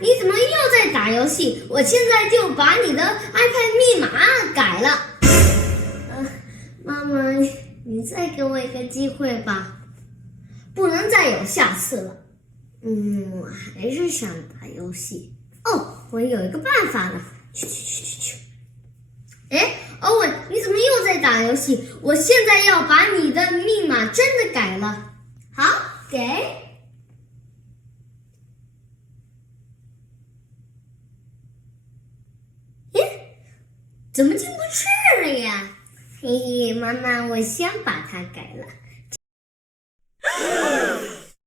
你怎么又在打游戏？我现在就把你的 iPad 密码改了。妈妈，你再给我一个机会吧，不能再有下次了。我还是想打游戏。我有一个办法了。去。欧文，你怎么又在打游戏？我现在要把你的密码真的改了。好，给。怎么进不去了呀？嘿嘿，妈妈，我先把它改了。